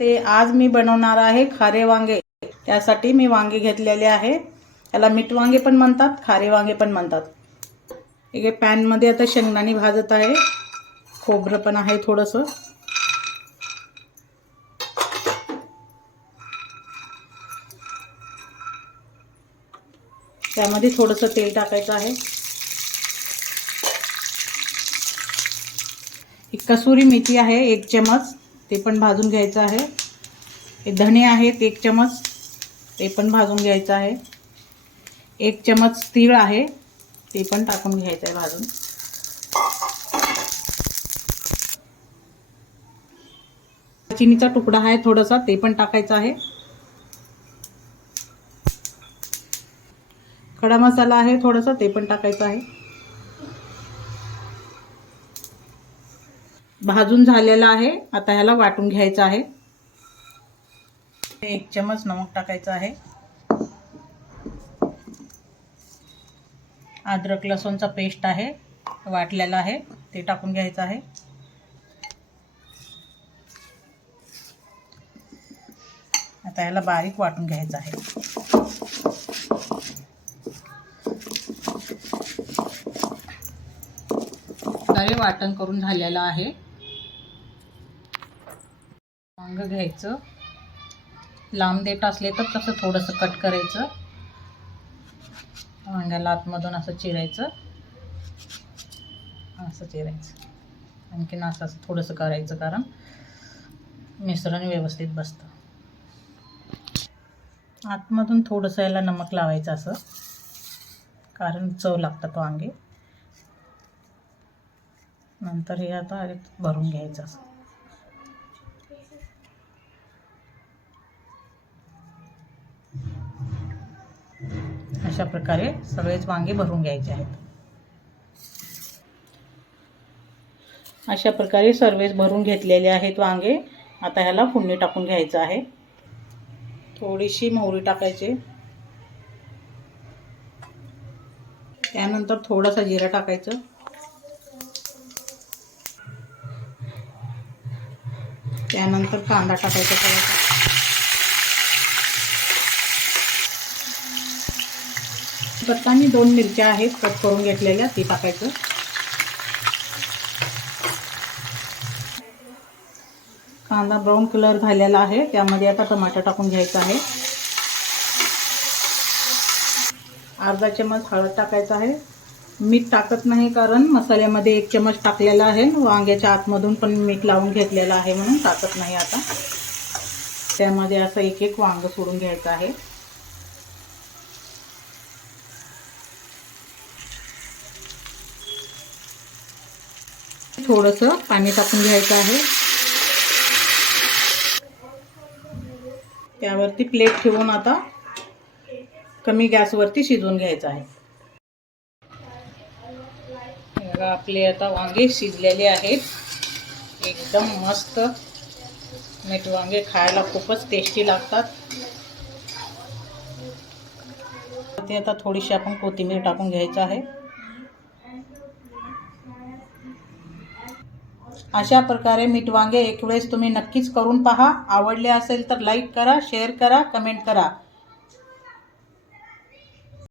ते आज मी बनवणार आहे खारे वांगे. त्यासाठी मी वांगे घेतलेले आहे. त्याला मीठ वांगे पण म्हणतात खारे वांगे पण म्हणतात. एक पॅनमध्ये आता शेंगदाणी भाजत आहे. खोबरं पण आहे थोडंसं. त्यामध्ये थोडंसं तेल टाकायचं आहे. कसुरी मेथी आहे एक चमच ते पण भाजून घ्यायचं आहे. हे धणे आहेत एक चमच. ते पण भाजून घ्यायचं आहे. एक चमच तीळ आहे ते पण टाकून घ्यायचं आहे भाजून. चिनीचा तुकडा आहे थोडासा ते पण टाकायचा आहे. खडा मसाला आहे थोडासा ते पण टाकायचं आहे. भाजून झालेला आहे. आता ह्याला वाटून घ्यायचं आहे. एक चमच नमक टाकायचं आहे. अद्रक लसूणचा पेस्ट आहे. वाटलेला आहे. ते टाकून घ्यायचं आहे. आता ह्याला बारीक वाटून घ्यायचं आहे. वाटण करून झालेलं आहे. वांग घ्यायचं. लांब देठ असले तर तसं थोडंसं कट करायचं. वांग्याला आतमधून असं चिरायचं. असं चिरायचं. आणखीन असं असं थोडंसं करायचं कारण मिश्रण व्यवस्थित बसतं. आतमधून थोडंसं याला नमक लावायचं असं. कारण चव लागतात वांगे. नंतर हे आता भरून घ्यायचं असं. अशा प्रकारे सगळेच वांगे भरून घ्यायचे आहेत. अशा प्रकारे सर्वेच भरून घेतलेले आहेत वांगे. आता ह्याला फुडणी टाकून घ्यायचं आहे. थोडीशी मोहरी टाकायची. त्यानंतर थोडासा जिरा टाकायचं. त्यानंतर कांदा टाकायचा थोडासा. कट्टानी दोन मिरच्या आहेत कट करून घेतलेल्या ती टाकायचं. कांदा ब्राऊन कलर झालेला आहे त्यामध्ये आता टमाटर टाकून घ्यायचा आहे. अर्धा चमच हळद टाकायचा आहे. मीठ टाकत नाही कारण मसाल्यामध्ये एक चमच टाकलेला आहे वांग्याच्या आतमधून पण मीठ लावून घेतलेलं आहे म्हणून टाकत नाही आता. त्यामध्ये असं एक एक वांग सोडून घ्यायचं आहे. थोडंसं पाणी टाकून घ्यायचं आहे. त्यावरती प्लेट ठेवून आता कमी गॅसवरती शिजवून घ्यायचं आहे. बघा आपले आता वांगे शिजलेले आहेत. एकदम मस्त. मीठ वांगे खायला खूपच टेस्टी लागतात. ते आता थोडीशी आपण कोथिंबीर टाकून घ्यायचं आहे. अशा प्रकारे मीठ वांगे एक वेळेस तुम्ही नक्कीच करून पहा. आवडले असेल तर लाईक करा शेअर करा कमेंट करा.